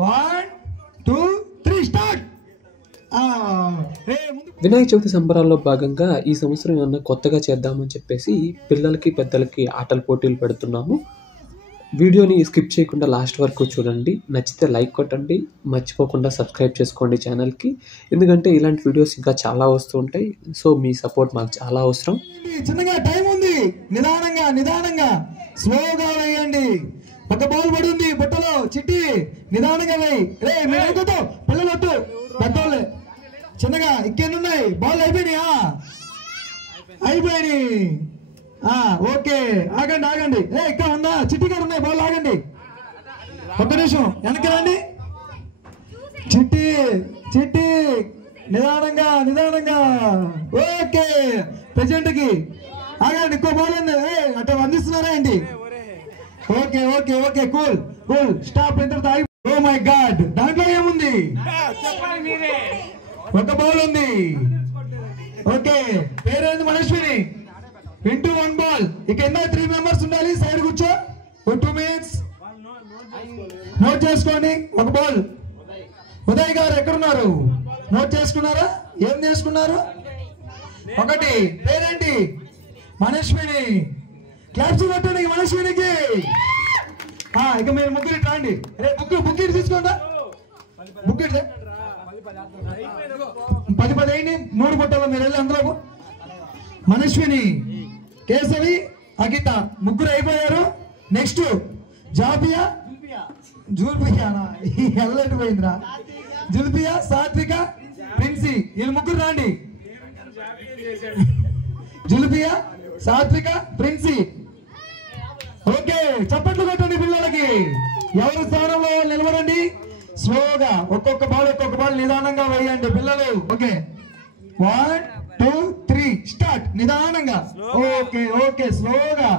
1 2 3 start. Vinayaka Chavithi సంబరాల్లో భాగంగా ఈ సంవత్సరం ఏమన్నా కొత్తగా చేద్దామని చెప్పేసి పిల్లలకి పెద్దలకి ఆటల పోటీలు పెడుతున్నాము. వీడియోని స్కిప్ చేయకుండా లాస్ట్ వరకు చూడండి. నచ్చితే లైక్ కొట్టండి, మర్చిపోకుండా సబ్స్క్రైబ్ చేసుకోండి ఛానల్కి. ఎందుకంటే ఇలాంటి వీడియోస్ ఇంకా చాలా వస్తూ ఉంటాయి. సో మీ సపోర్ట్ మాకు చాలా అవసరం. చిన్నగా టైం ఉంది, నిదానంగా స్లోగా వేయండి. ఒక బాల్ పడింది బుట్టలో, చిట్టి నిదానంగా వేయి. రే మీరు పిల్లలు వద్దు, పెద్దోళ్ళే. చిన్నగా ఇంకెన్నున్నాయి? బాల్ అయిపోయినాయా? అయిపోయినాయి. ఓకే, ఆగండి. ఇక్కడ ఉందా? చిట్టి గారు ఉన్నాయి, బాల్ ఆగండి. ఒక్క నిమిషం వెనక్కి రండి. చిట్టి నిదానంగా. ఓకే, ప్రెసిడెంట్ కి ఆగండి. ఇంకో బాల్ ఉంది. అట్లా అందిస్తున్నారా ఏంటి? Okay cool stop. ఎంత? ఓ మై గాడ్, దాంట్లో ఏముంది? ఒక బాల్ ఉంది. ఓకే, పేరేంది? మనశ్విని. Into 1 ball. ఇక కింద 3 మెంబర్స్ ఉండాలి. సైడ్ కూర్చో. 2 మినిట్స్ నోట్ చేసుకోండి. ఒక బాల్. ఉదయ్ గారు ఎక్కడున్నారు? నోట్ చేసుకున్నారా? ఏం చేసుకున్నారు? 1. పేరేంటి? మనశ్విని. క్లాప్స్ కొట్టండి మనశ్వినికి. ఇక మీరు ముగ్గురు రండి. బుక్ తీసుకోండి. బుక్ 10 అయింది. 3 బుట్టలు మీరు వెళ్ళి అందులో. మనశ్విని, కేశవి, అగిత ముగ్గురు అయిపోయారు. నెక్స్ట్ జూల్పియా పోయిందిరా. జుల్పియా, సాత్విక, ప్రిన్సీ, వీళ్ళు ముగ్గురు రండి. జుల్పియా, సాత్విక, ప్రిన్సీ. ఓకే, చప్పట్లు కొట్టండి పిల్లలకి. ఎవరి స్థానంలో నిలబడండి. స్లోగా ఒక్కొక్క బాల్ నిదానంగా వేయండి పిల్లలు. Okay, 1 2 3 start. నిదానంగా. ఓకే స్లోగా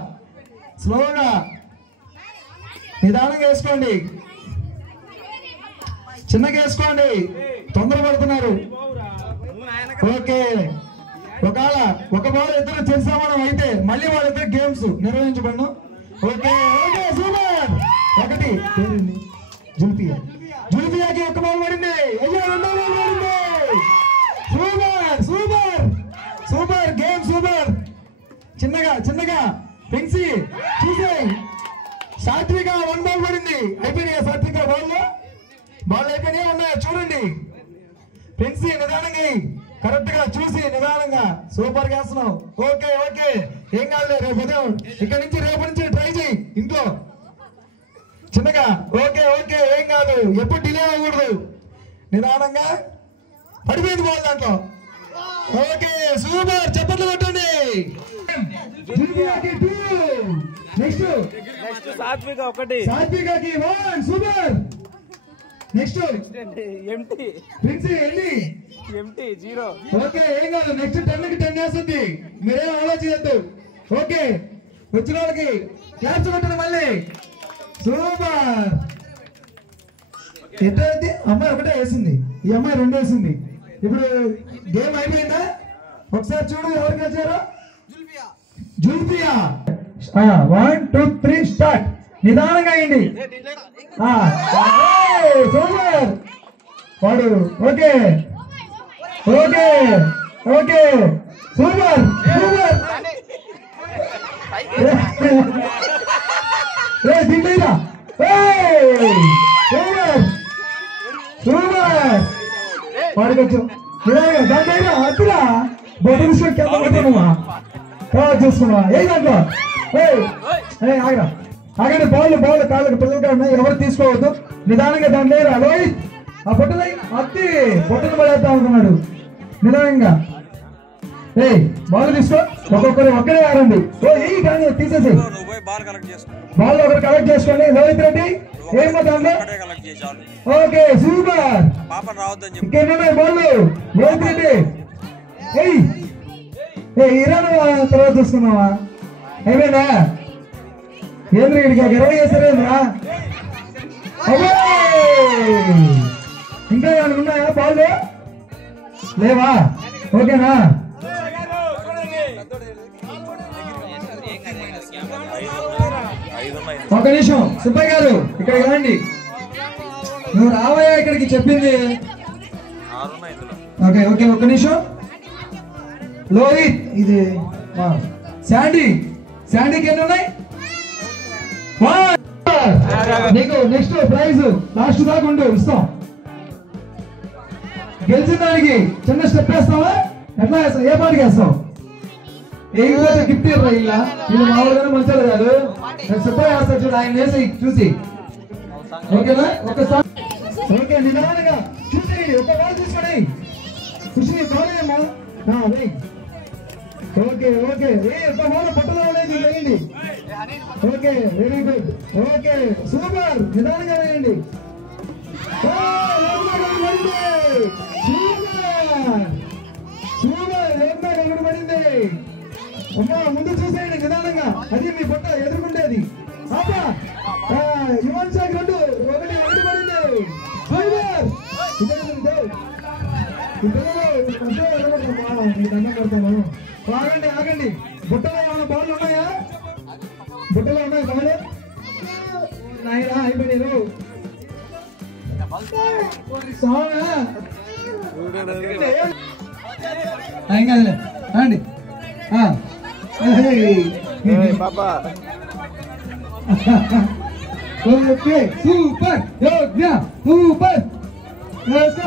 నిదానంగా వేసుకోండి. చిన్నగా వేసుకోండి, తొందర పడుతున్నారు. ఓకే, ఒకవేళ ఒక బాల్ ఇద్దరు చేసామనం అయితే మళ్ళీ వాళ్ళిద్దరు గేమ్స్ నిర్వహించబడను. Okay super. 1 పేరుంది జుల్పియాకి ఒక బాల్ పడింది. అయ్యో, 2వ బాల్ పడింది. Super game, super. చిన్నగా పెన్సీ చూసాయి. సాత్విక 1 బాల్ పడింది. అయిపోయినాయి సాత్విక బాల్ అయిపోయినాయి ఉన్నాయా చూడండి. పెన్సీ నిదానంగా కరెక్ట్ గా చూసి నిదానంగా సూపర్ గా వేస్తున్నావు. ఓకే ఏం కాదు. రేపు ఉదయం రేపటి నుంచి ట్రై చేయి ఇంట్లో చిన్నగా. ఓకే ఏం కాదు. ఎప్పుడు డిలే అవ్వకూడదు. నిదానంగా. పడిపోయింది బాల్ దాంట్లో. ఓకే సూపర్, చప్పట్లు కొట్టండి. నెక్స్ట్ సాత్వికకి 1 సూపర్. నెక్స్ట్ ప్రిన్సీ ఎన్ని 0. ఓకే ఏం కాదు. నెక్స్ట్ 10కి 10 వేస్తుంది. మీరేం ఆలోచించద్దు. ఓకే, వచ్చిన వాళ్ళకి క్లాప్స్ కొట్టండి మళ్ళీ. సూపర్. ఎట్లయితే అమ్మాయి 1 వేసింది, ఈ అమ్మాయి 2 వేసింది. ఇప్పుడు గేమ్ అయిపోయిందా? ఒకసారి చూడు ఎవరికి వచ్చారో. జుల్పియా. 1 2 3 స్టార్ట్. నిదానంగా అయింది. సూపర్ వాడు. Okay super. దిండైనా సూపర్. వాడికొచ్చు దాంట్లో అతురా బొట్టు తీసుకొని చేసుకున్నా. ఏ దాంట్లో ఆగండి. బాల్ కాళ్ళకి పిల్లలుగా ఉన్నాయి, ఎవరు తీసుకోవద్దు. నిదానంగా దాంట్లో లోహిత్ ఆ బొట్టలై అత్తి బొట్టలు పడేస్తా ఉంటున్నాడు. నిదానంగా బాల్ తీసుకో. ఒక్కడే ఆడండి. కానీ తీసేసి బాల్ ఒకరు కలెక్ట్ చేసుకోండి. లోహిత్ రెడ్డి ఏమో దాంట్లో. Okay super. ఇంకేమున్నాయి బాల్? లోహిత్ రెడ్డి ఇరాన్ తర్వాత చూసుకున్నావా? అయిపోయిందా? ఏంద్ర ఇడికి 20 చేస్తారేంద్రా? ఇంకా ఏమైనా ఉన్నాయా బాల్? లేవా? ఓకేనా? ఒక నిమిషం సుబ్బయ్య గారు ఇక్కడ రండి. నువ్వు రావయ్యా ఇక్కడికి చెప్పింది. ఓకే ఓకే ఒక్క నిమిషం. లోహిత్ ఇది శాండీకి ఎన్ని ఉన్నాయి? నీకు నెక్స్ట్ ప్రైజ్ లాస్ట్ దాకా ఉండు ఇస్తాం. గెలిచిన దానికి చిన్న స్టెప్ వేస్తావా? ఎట్లా వేస్తావు? ఏ పాటికి వేస్తావు? వేయకపోతే గిఫ్ట్ ఇవ్వరా? ఇలా వీళ్ళు మామూలుగానే మంచిది కాదు. స్టెప్ వేస్తా చూడు, ఆయన వేసి చూసి. ఓకేనా? ఒకసారి ఓకే నిదానంగా చూసేయండి. ఒక బాల్ చూసుకోండి. ఖుషి బాగాలేమ్మా. ఓకే ఓకే ఒక బాల్ పట్టులో లేదు వేయండి. Okay very good. Okay super. నిదానంగా వేయండి. సూపర్ పడింది. అమ్మా ముందు చూసేయండి నిదానంగా. అది మీ పొట్ట ఎదుర్కొండేది. యువన్ షాక్ 2 1 పడింది. ఆగండి ఆగండి. బుట్టలో ఏమైనా బాల్ ఉన్నాయా? బుట్టలో ఉన్నాయి బాల్? నాయనా అయిపోయారు. కాదులే అండి. Okay super Yogya super. యోగ్య